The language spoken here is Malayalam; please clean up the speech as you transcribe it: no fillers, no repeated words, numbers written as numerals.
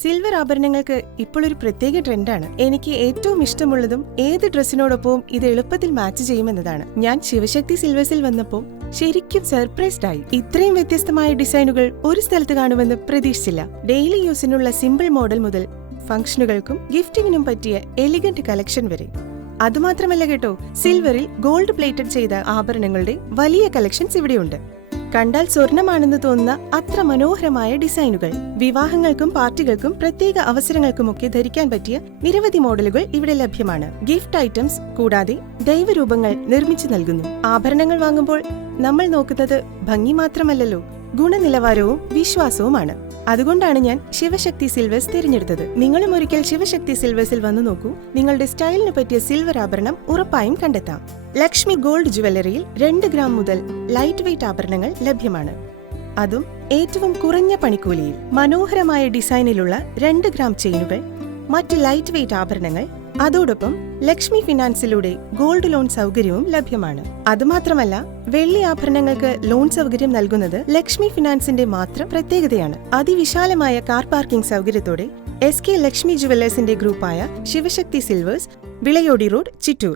സിൽവർ ആഭരണങ്ങൾക്ക് ഇപ്പോൾ ഒരു പ്രത്യേക ട്രെൻഡാണ്. എനിക്ക് ഏറ്റവും ഇഷ്ടമുള്ളതും ഏത് ഡ്രസ്സിനോടൊപ്പവും ഇത് എളുപ്പത്തിൽ മാച്ച് ചെയ്യുമെന്നതാണ്. ഞാൻ ശിവശക്തി സിൽവേഴ്സിൽ വന്നപ്പോൾ ശരിക്കും സർപ്രൈസ്ഡ് ആയി. ഇത്രയും വ്യത്യസ്തമായ ഡിസൈനുകൾ ഒരു സ്ഥലത്ത് കാണുമെന്ന് പ്രതീക്ഷിച്ചില്ല. ഡെയിലി യൂസിനുള്ള സിമ്പിൾ മോഡൽ മുതൽ ഫംഗ്ഷനുകൾക്കും ഗിഫ്റ്റിംഗിനും പറ്റിയ എലിഗന്റ് കളക്ഷൻ വരെ. അതുമാത്രമല്ല കേട്ടോ, സിൽവറിൽ ഗോൾഡ് പ്ലേറ്റഡ് ചെയ്ത ആഭരണങ്ങളുടെ വലിയ കളക്ഷൻസ് ഇവിടെയുണ്ട്. കണ്ടാൽ സ്വർണമാണെന്ന് തോന്നുന്ന അത്ര മനോഹരമായ ഡിസൈനുകൾ. വിവാഹങ്ങൾക്കും പാർട്ടികൾക്കും പ്രത്യേക അവസരങ്ങൾക്കുമൊക്കെ ധരിക്കാൻ പറ്റിയ നിരവധി മോഡലുകൾ ഇവിടെ ലഭ്യമാണ്. ഗിഫ്റ്റ് ഐറ്റംസ് കൂടാതെ ദൈവരൂപങ്ങൾ നിർമ്മിച്ചു നൽകുന്നു. ആഭരണങ്ങൾ വാങ്ങുമ്പോൾ നമ്മൾ നോക്കുന്നത് ഭംഗി മാത്രമല്ലല്ലോ, ഗുണനിലവാരവും വിശ്വാസവുമാണ്. അതുകൊണ്ടാണ് ഞാൻ ശിവശക്തി സിൽവേഴ്സ് തിരഞ്ഞെടുത്തത്. നിങ്ങളും ഒരിക്കൽ ശിവശക്തി സിൽവേഴ്സിൽ വന്നു നോക്കൂ. നിങ്ങളുടെ സ്റ്റൈലിന് പറ്റിയ സിൽവർ ആഭരണം ഉറപ്പായും കണ്ടെത്താം. ലക്ഷ്മി ഗോൾഡ് ജുവലറിയിൽ 2 ഗ്രാം മുതൽ ലൈറ്റ് വെയ്റ്റ് ആഭരണങ്ങൾ ലഭ്യമാണ്. അതും ഏറ്റവും കുറഞ്ഞ പണിക്കൂലിയിൽ. മനോഹരമായ ഡിസൈനിലുള്ള 2 ഗ്രാം ചെയിനുകൾ, മറ്റ് ലൈറ്റ് വെയ്റ്റ് ആഭരണങ്ങൾ, അതോടൊപ്പം ലക്ഷ്മി ഫിനാൻസിലൂടെ ഗോൾഡ് ലോൺ സൗകര്യവും ലഭ്യമാണ്. അതുമാത്രമല്ല, വെള്ളി ആഭരണങ്ങൾക്ക് ലോൺ സൗകര്യം നൽകുന്നത് ലക്ഷ്മി ഫിനാൻസിന്റെ മാത്രം പ്രത്യേകതയാണ്. അതിവിശാലമായ കാർ പാർക്കിംഗ് സൗകര്യത്തോടെ SK ലക്ഷ്മി ജുവല്ലേഴ്സിന്റെ ഗ്രൂപ്പായ ശിവശക്തി സിൽവേഴ്സ്, വിളയോടി റോഡ്, ചിറ്റൂർ.